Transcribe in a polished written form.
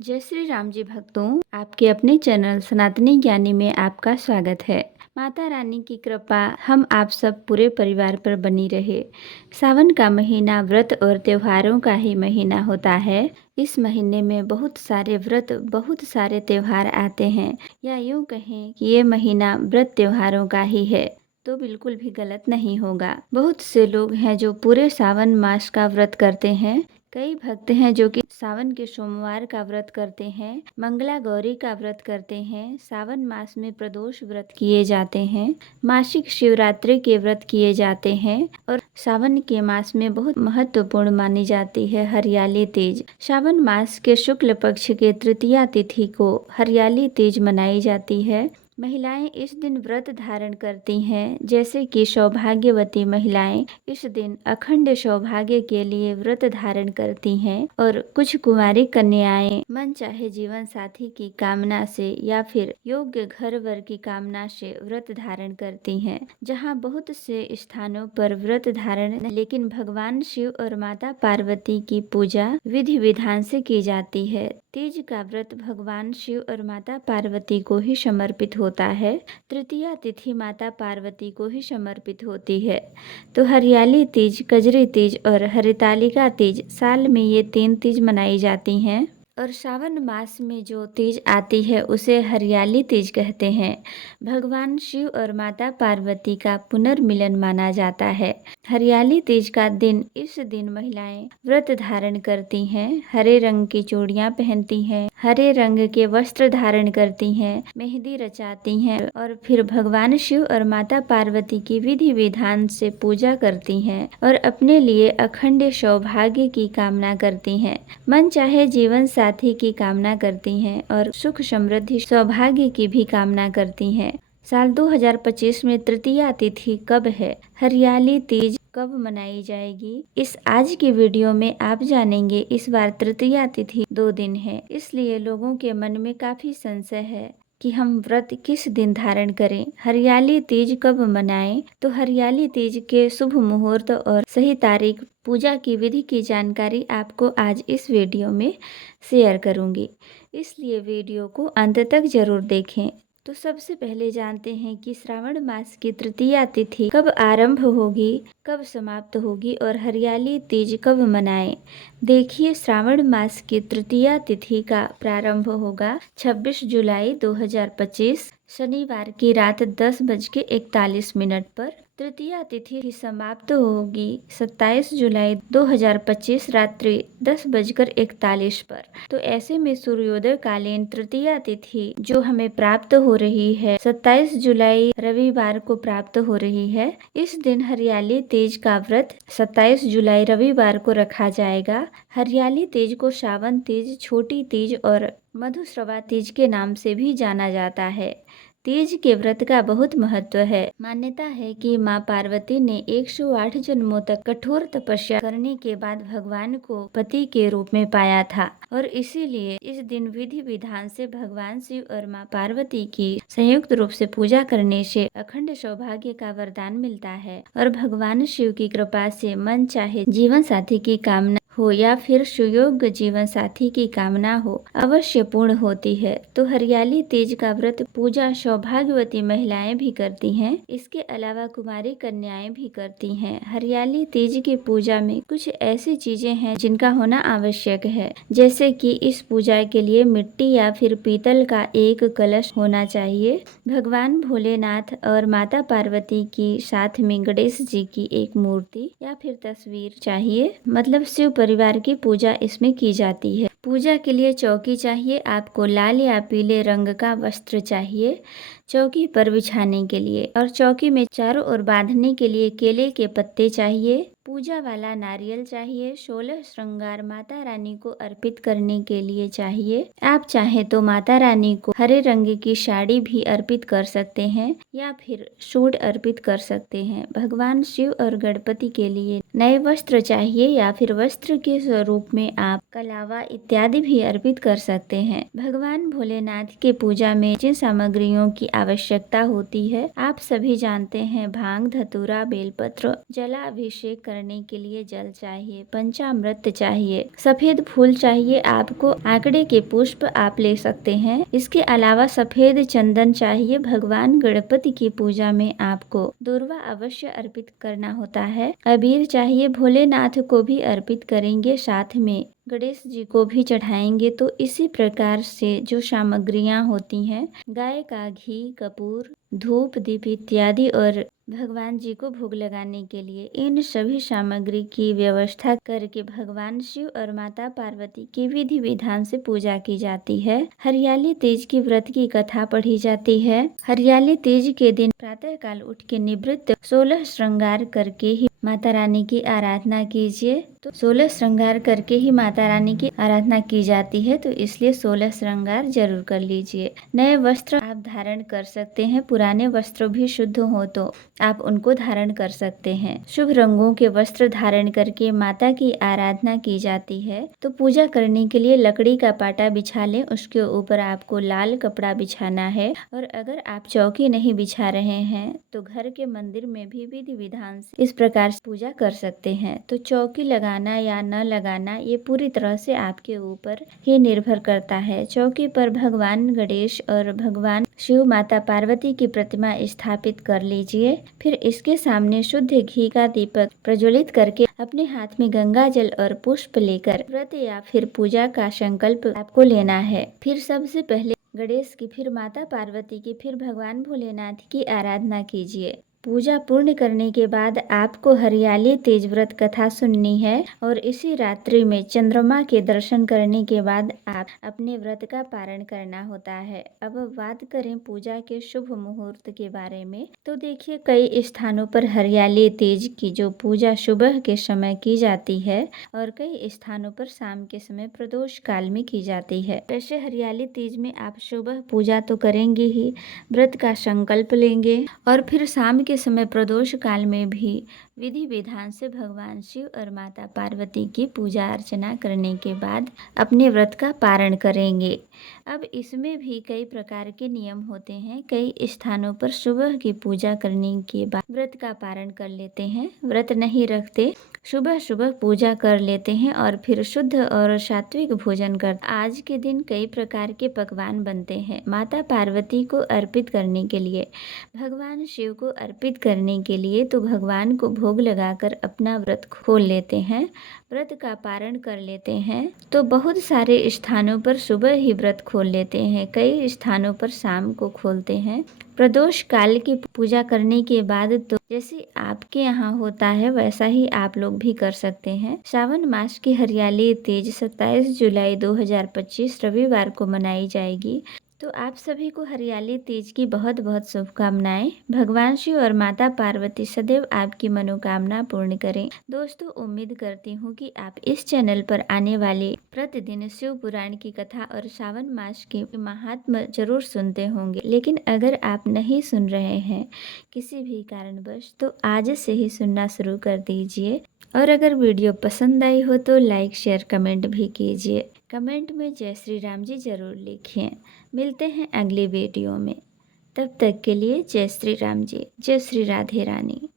जय श्री राम जी भक्तों, आपके अपने चैनल सनातनी ज्ञानी में आपका स्वागत है। माता रानी की कृपा हम आप सब पूरे परिवार पर बनी रहे। सावन का महीना व्रत और त्योहारों का ही महीना होता है। इस महीने में बहुत सारे व्रत, बहुत सारे त्योहार आते हैं, या यूँ कहें कि ये महीना व्रत त्योहारों का ही है तो बिल्कुल भी गलत नहीं होगा। बहुत से लोग हैं जो पूरे सावन मास का व्रत करते हैं। कई भक्त हैं जो कि सावन के सोमवार का व्रत करते हैं, मंगला गौरी का व्रत करते हैं। सावन मास में प्रदोष व्रत किए जाते हैं, मासिक शिवरात्रि के व्रत किए जाते हैं और सावन के मास में बहुत महत्वपूर्ण मानी जाती है हरियाली तीज। सावन मास के शुक्ल पक्ष के तृतीया तिथि को हरियाली तीज मनाई जाती है। महिलाएं इस दिन व्रत धारण करती हैं, जैसे कि सौभाग्यवती महिलाएं इस दिन अखंड सौभाग्य के लिए व्रत धारण करती हैं और कुछ कुंवारी कन्याएं मन चाहे जीवन साथी की कामना से या फिर योग्य घर वर की कामना से व्रत धारण करती हैं। जहां बहुत से स्थानों पर व्रत धारण लेकिन भगवान शिव और माता पार्वती की पूजा विधि विधान से की जाती है। तीज का व्रत भगवान शिव और माता पार्वती को ही समर्पित होता है। तृतीया तिथि माता पार्वती को ही समर्पित होती है। तो हरियाली तीज, कजरी तीज और हरितालिका तीज, साल में ये 3 तीज मनाई जाती हैं। और सावन मास में जो तीज आती है उसे हरियाली तीज कहते हैं। भगवान शिव और माता पार्वती का पुनर्मिलन माना जाता है। हरियाली तीज का दिन, इस दिन महिलाएं व्रत धारण करती हैं, हरे रंग की चूड़ियां पहनती हैं, हरे रंग के वस्त्र धारण करती हैं, मेहंदी रचाती हैं और फिर भगवान शिव और माता पार्वती की विधि विधान से पूजा करती हैं और अपने लिए अखंड सौभाग्य की कामना करती हैं। मन चाहे जीवन साथी की कामना करती हैं और सुख समृद्धि सौभाग्य की भी कामना करती हैं। साल 2025 में तृतीया तिथि कब है, हरियाली तीज कब मनाई जाएगी, इस आज की वीडियो में आप जानेंगे। इस बार तृतीया तिथि 2 दिन है, इसलिए लोगों के मन में काफी संशय है कि हम व्रत किस दिन धारण करें, हरियाली तीज कब मनाएं। तो हरियाली तीज के शुभ मुहूर्त और सही तारीख, पूजा की विधि की जानकारी आपको आज इस वीडियो में शेयर करूंगी, इसलिए वीडियो को अंत तक जरूर देखें। तो सबसे पहले जानते हैं कि श्रावण मास की तृतीया तिथि कब आरंभ होगी, कब समाप्त होगी और हरियाली तीज कब मनाएं। देखिए, श्रावण मास की तृतीया तिथि का प्रारंभ होगा 26 जुलाई 2025 शनिवार की रात 10:41 पर। तृतीया तिथि समाप्त होगी 27 जुलाई 2025 रात्रि 10:41 पर। तो ऐसे में सूर्योदय कालीन तृतीया तिथि जो हमें प्राप्त हो रही है 27 जुलाई रविवार को प्राप्त हो रही है। इस दिन हरियाली तीज का व्रत 27 जुलाई रविवार को रखा जाएगा। हरियाली तीज को सावन तीज, छोटी तीज और मधुश्रवा तीज के नाम से भी जाना जाता है। तीज के व्रत का बहुत महत्व है। मान्यता है कि माँ पार्वती ने 108 जन्मों तक कठोर तपस्या करने के बाद भगवान को पति के रूप में पाया था और इसीलिए इस दिन विधि विधान से भगवान शिव और माँ पार्वती की संयुक्त रूप से पूजा करने से अखंड सौभाग्य का वरदान मिलता है और भगवान शिव की कृपा से मन चाहे जीवन साथी की कामना हो या फिर सुयोग्य जीवन साथी की कामना हो अवश्य पूर्ण होती है। तो हरियाली तीज का व्रत पूजा सौभाग्यवती महिलाएं भी करती हैं, इसके अलावा कुमारी कन्याएं भी करती हैं। हरियाली तीज की पूजा में कुछ ऐसी चीजें हैं जिनका होना आवश्यक है, जैसे कि इस पूजा के लिए मिट्टी या फिर पीतल का एक कलश होना चाहिए। भगवान भोलेनाथ और माता पार्वती की साथ में गणेश जी की एक मूर्ति या फिर तस्वीर चाहिए, मतलब शिव परिवार की पूजा इसमें की जाती है। पूजा के लिए चौकी चाहिए, आपको लाल या पीले रंग का वस्त्र चाहिए चौकी पर बिछाने के लिए, और चौकी में चारों ओर बांधने के लिए केले के पत्ते चाहिए। पूजा वाला नारियल चाहिए। 16 श्रृंगार माता रानी को अर्पित करने के लिए चाहिए। आप चाहे तो माता रानी को हरे रंग की साड़ी भी अर्पित कर सकते हैं या फिर सूट अर्पित कर सकते हैं। भगवान शिव और गणपति के लिए नए वस्त्र चाहिए या फिर वस्त्र के स्वरूप में आप कलावा इत्यादि भी अर्पित कर सकते हैं। भगवान भोलेनाथ के पूजा में जिन सामग्रियों की आवश्यकता होती है आप सभी जानते हैं, भांग, धतूरा, बेलपत्र, जलाभिषेक करने के लिए जल चाहिए, पंचामृत चाहिए, सफेद फूल चाहिए आपको, आंकड़े के पुष्प आप ले सकते हैं। इसके अलावा सफेद चंदन चाहिए। भगवान गणपति की पूजा में आपको दूर्वा अवश्य अर्पित करना होता है। अबीर चाहिए, भोलेनाथ को भी अर्पित करेंगे, साथ में गणेश जी को भी चढ़ाएंगे। तो इसी प्रकार से जो सामग्रियां होती हैं, गाय का घी, कपूर, धूप, दीप इत्यादि और भगवान जी को भोग लगाने के लिए इन सभी सामग्री की व्यवस्था करके भगवान शिव और माता पार्वती की विधि विधान से पूजा की जाती है। हरियाली तीज की व्रत की कथा पढ़ी जाती है। हरियाली तीज के दिन प्रातः काल उठ के निवृत्त 16 श्रृंगार करके ही माता रानी की आराधना कीजिए। तो 16 श्रृंगार करके ही माता रानी की आराधना की जाती है, तो इसलिए 16 श्रृंगार जरूर कर लीजिए। नए वस्त्र आप धारण कर सकते हैं, पुराने वस्त्र भी शुद्ध हो तो आप उनको धारण कर सकते हैं। शुभ रंगों के वस्त्र धारण करके माता की आराधना की जाती है। तो पूजा करने के लिए लकड़ी का पाटा बिछा लें, उसके ऊपर आपको लाल कपड़ा बिछाना है। और अगर आप चौकी नहीं बिछा रहे हैं तो घर के मंदिर में भी विधि विधान से इस प्रकार से पूजा कर सकते हैं। तो चौकी लगाना या न लगाना ये पूरी तरह से आपके ऊपर ही निर्भर करता है। चौकी पर भगवान गणेश और भगवान शिव, माता पार्वती की प्रतिमा स्थापित कर लीजिए। फिर इसके सामने शुद्ध घी का दीपक प्रज्वलित करके अपने हाथ में गंगा जल और पुष्प लेकर व्रत या फिर पूजा का संकल्प आपको लेना है। फिर सबसे पहले गणेश की, फिर माता पार्वती की, फिर भगवान भोलेनाथ की आराधना कीजिए। पूजा पूर्ण करने के बाद आपको हरियाली तीज व्रत कथा सुननी है और इसी रात्रि में चंद्रमा के दर्शन करने के बाद आप अपने व्रत का पारण करना होता है। अब बात करें पूजा के शुभ मुहूर्त के बारे में, तो देखिए कई स्थानों पर हरियाली तीज की जो पूजा सुबह के समय की जाती है और कई स्थानों पर शाम के समय प्रदोष काल में की जाती है। वैसे हरियाली तीज में आप सुबह पूजा तो करेंगे ही, व्रत का संकल्प लेंगे और फिर शाम के समय प्रदोष काल में भी विधि विधान से भगवान शिव और माता पार्वती की पूजा अर्चना करने के बाद अपने व्रत का पारण करेंगे। अब इसमें भी कई प्रकार के नियम होते हैं। कई स्थानों पर सुबह की पूजा करने के बाद व्रत का पारण कर लेते हैं, व्रत नहीं रखते, सुबह सुबह पूजा कर लेते हैं और फिर शुद्ध और सात्विक भोजन कर। आज के दिन कई प्रकार के पकवान बनते हैं माता पार्वती को अर्पित करने के लिए, भगवान शिव को अर्पित करने के लिए। तो भगवान को भोग लगाकर अपना व्रत खोल लेते हैं, व्रत का पारण कर लेते हैं। तो बहुत सारे स्थानों पर सुबह ही व्रत खोल लेते हैं, कई स्थानों पर शाम को खोलते हैं। प्रदोष काल की पूजा करने के बाद तो जैसे आपके यहाँ होता है वैसा ही आप लोग भी कर सकते हैं। सावन मास की हरियाली तीज 27 जुलाई 2025 रविवार को मनाई जाएगी। तो आप सभी को हरियाली तीज की बहुत बहुत शुभकामनाएं। भगवान शिव और माता पार्वती सदैव आपकी मनोकामना पूर्ण करें। दोस्तों, उम्मीद करती हूँ कि आप इस चैनल पर आने वाले प्रतिदिन शिव पुराण की कथा और सावन मास के महात्म्य जरूर सुनते होंगे, लेकिन अगर आप नहीं सुन रहे हैं किसी भी कारणवश तो आज से ही सुनना शुरू कर दीजिए। और अगर वीडियो पसंद आई हो तो लाइक, शेयर, कमेंट भी कीजिए। कमेंट में जय श्री राम जी जरूर लिखें। मिलते हैं अगली वीडियो में, तब तक के लिए जय श्री राम जी, जय श्री राधे रानी।